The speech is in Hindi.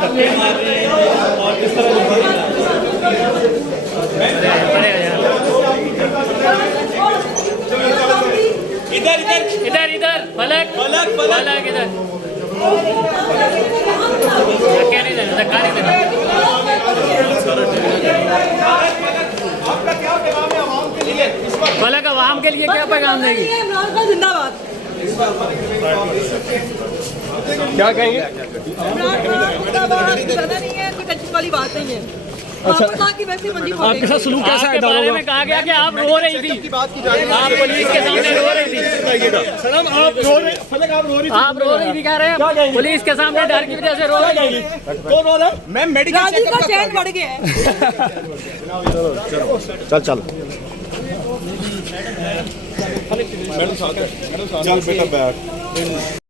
धक्के मार रहे हैं और किस तरह इधर इधर इधर इधर फलक फलक फलक इधर धक्के नहीं देना, धक्का नहीं देना। आपका क्या पैगाम है आवाम के लिए इस वक्त? फलक आवाम के लिए क्या पैगाम देगी? इमरान खान जिंदाबाद। क्या कहेंगे? इमरान खान जिंदाबाद। ज्यादा नहीं है, कोई टेंशन वाली बात नहीं है। अच्छा, की वैसे मंजी आपके साथ सलूक कैसा है? आपके बारे में कहा गया कि आप रो रही थी, आप पुलिस के सामने रो रही थी। सलाम, आप रो रहे, फलक आप रो रही थी, आप रो रही थी, कह रहे हैं पुलिस के सामने डर की वजह से रो रही थी। कौन रो रहा है? मैं मेडिकल राजीव का चैन बढ़ गया है। चल चल चल बेटा बैठ।